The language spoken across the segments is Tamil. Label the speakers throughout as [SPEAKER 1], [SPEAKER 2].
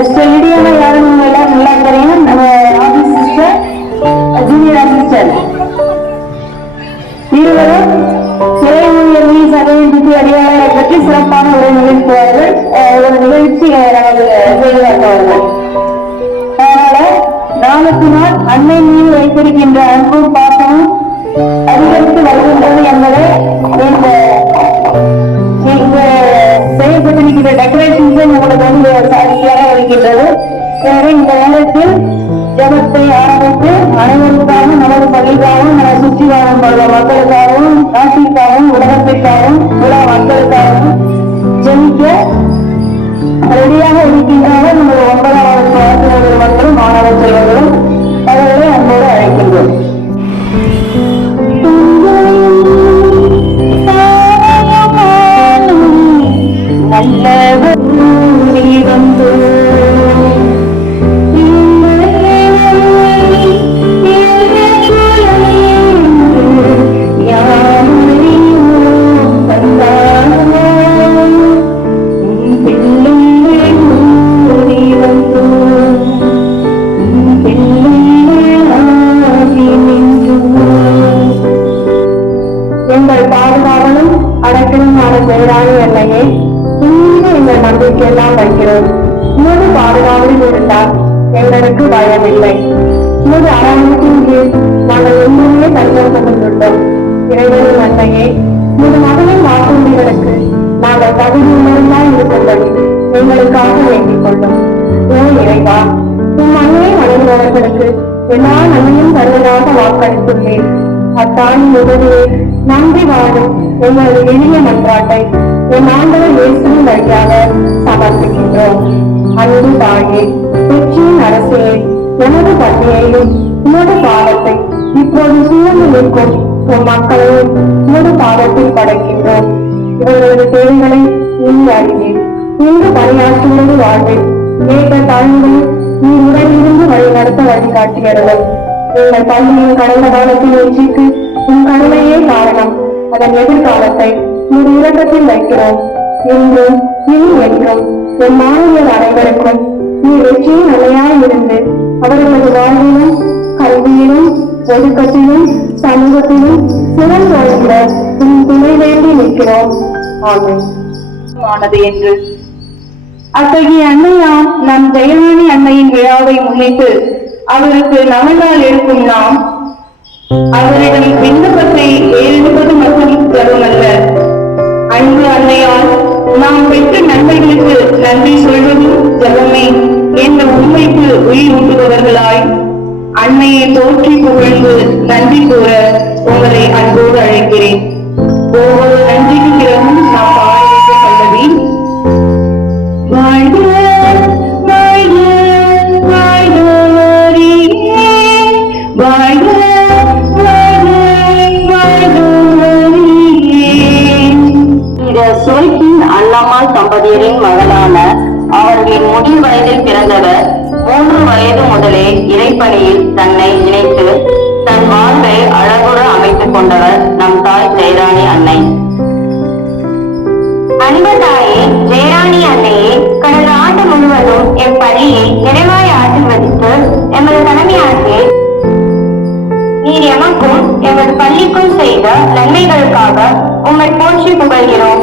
[SPEAKER 1] சிஸ்டர் லிடியானா யாரும் எல்லாம் நல்லா தெரியும் நம்ம ஆபீஸ் சிஸ்டர் ஜூனியர் அசிஸ்டர் இருவரும் சிறை மீன் சதையை பற்றி பற்றி சிறப்பான ஒரு நிகழ்த்துவார்கள் அஹ் ஒரு நிகழ்ச்சி அஹ் அதனால நாளுக்கு நாள் அன்னை மீது வைத்திருக்கின்ற அன்பும் பாசமும் மக்களுக்காகவும் நாட்டிற்காகவும் உலகத்திற்காகவும் உலக மக்களுக்காகவும் இறைவனின் நன்மையை உமது மகனின் வாக்குறுதிகளுக்கு நாங்கள் தகுதியுள்ளவர்களாய் இருக்கும்படி எங்களுக்காக வேண்டிக் கொள்ளும் ஓ இறைவா உம் மண்ணையை வணங்குபவர்களுக்கு எல்லா நன்மையும் தருவதாக வாக்களித்துள்ளேன். அத்தாணி உதவியை நன்றி வாழும் உங்களது எளிய மன்றாட்டை என் ஆண்டவர் இயேசுவின் வழியாக சமர்ப்பிக்கின்றோம். அன்பு தாயே வெற்றியின் அரசே எனது பள்ளியையும் உமது பாவத்தை இப்போது சூழ்ந்து நிற்கும் உன் மக்களையும் உமது பாவத்தில் படைக்கின்றோம். இவர்களது தேவைகளை நீ அறிவீர் இங்கு பணியாற்றுவது வாழ்வை ஏற்ற தாழ்வுகளை நீ உடனிருந்து வழி நடத்த வழிகாட்டியறலும் எங்கள் பள்ளியின் கடந்த காலத்தின் வெற்றிக்கு உன் கருணையே காரணம். அதன் எதிர்காலத்தை உன் இரக்கத்தில் வைக்கிறோம். இன்றும் இனி என்றும் என் மாணவியர் அனைவருக்கும் நீ வெற்றியின் நிலையாய் இருந்து அவர்களது வாழ்விலும் கல்வியிலும் ஒழுக்கத்திலும் சமூகத்திலும் சிறந்து வாழ்கிற உன் துணை வேண்டி நிற்கிறோம். ஆனது என்று. அத்தகைய அன்னையாம் நம் ஜெயராணி அன்னையின் விழாவை முன்னிட்டு அவருக்கு நவநாள் எடுக்கும் நாம். அவரிடம் விண்ணப்பத்தை எழுதுவது மட்டும் தருமல்ல அன்பு அன்னையால் நாம் பெற்ற நன்மைகளுக்கு நன்றி சொல்வதும் ஜபமே என்ற உண்மைக்கு உயிர் ஊட்டுபவர்களாய் அன்னையை தோற்றி புகழ்ந்து நன்றி கூற உங்களை அன்போடு அழைக்கிறேன். ஒவ்வொரு நன்றிக்கு பிறகும் நாம் பாடுகின்ற பல்லவி வாழ்க
[SPEAKER 2] இறைப்பணியில் தன்னை இணைத்து தன் வாழ்வை அழகுற அமைத்துக் கொண்டவர் நம் தாய் ஜெயராணி அன்னை.
[SPEAKER 3] அன்பு தாயே ஜெயராணி அன்னையே கடந்த ஆண்டு முழுவதும் என் பள்ளியை நிறைவாய் ஆசிர்வதித்து எமது தலைமையாகிய நீர் எமக்கும் எமது பள்ளிக்கும் செய்த நன்மைகளுக்காக உம்மை போற்றி புகழ்கிறோம்.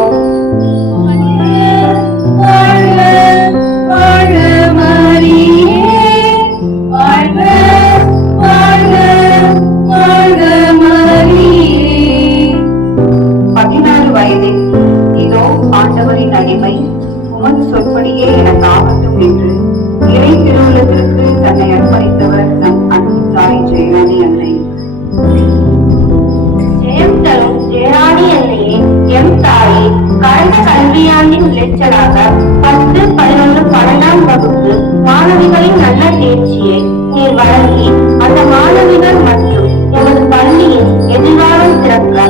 [SPEAKER 3] பத்து பதினொன்று பன்னெண்டாம் வகுப்பு மாணவிகளின் நல்ல தேர்ச்சியை நீர் வழங்கி அந்த மாணவிகள் மற்றும் எமது பள்ளியின் எதிர்காலம்
[SPEAKER 1] திறக்க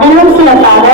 [SPEAKER 1] abençoa, Pai,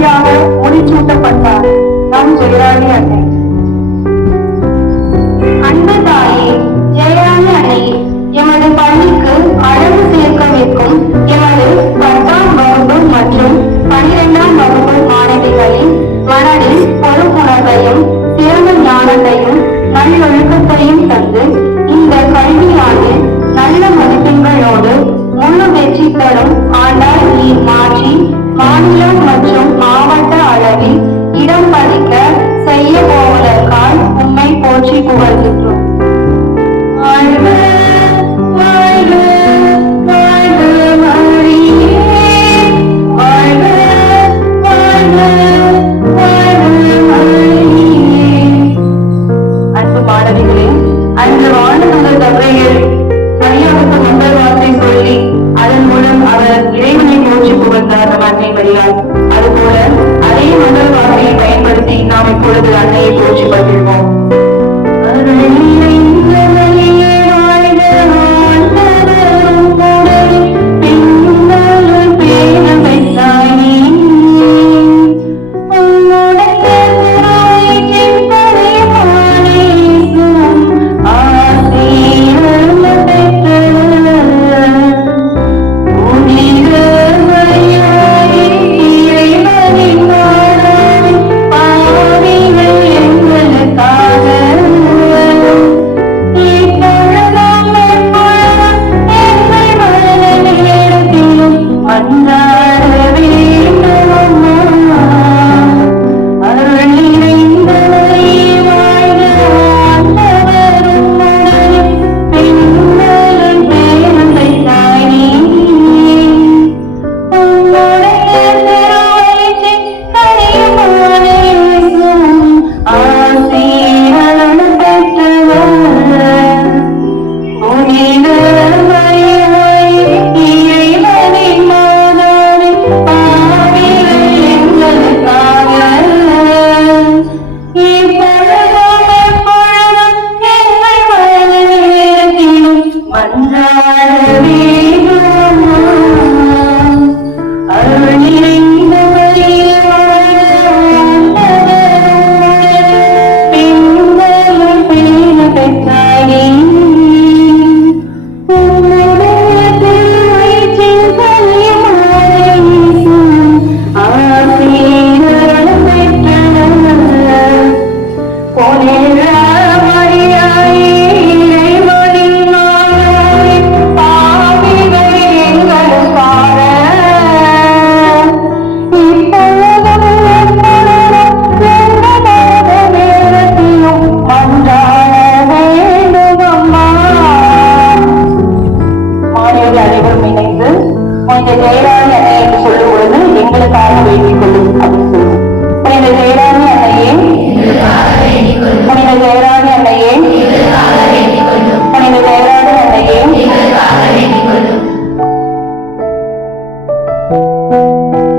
[SPEAKER 1] சக்தியாக ஒளிச்சூட்டப்பட்டார். நான் ஜெயராணி அன்னை அன்னை மரியாள் அதுபோல அதே முதல் வார்த்தையை பயன்படுத்தி நாம் இப்பொழுது அன்னையை போற்றி கொண்டிருவோம் thank you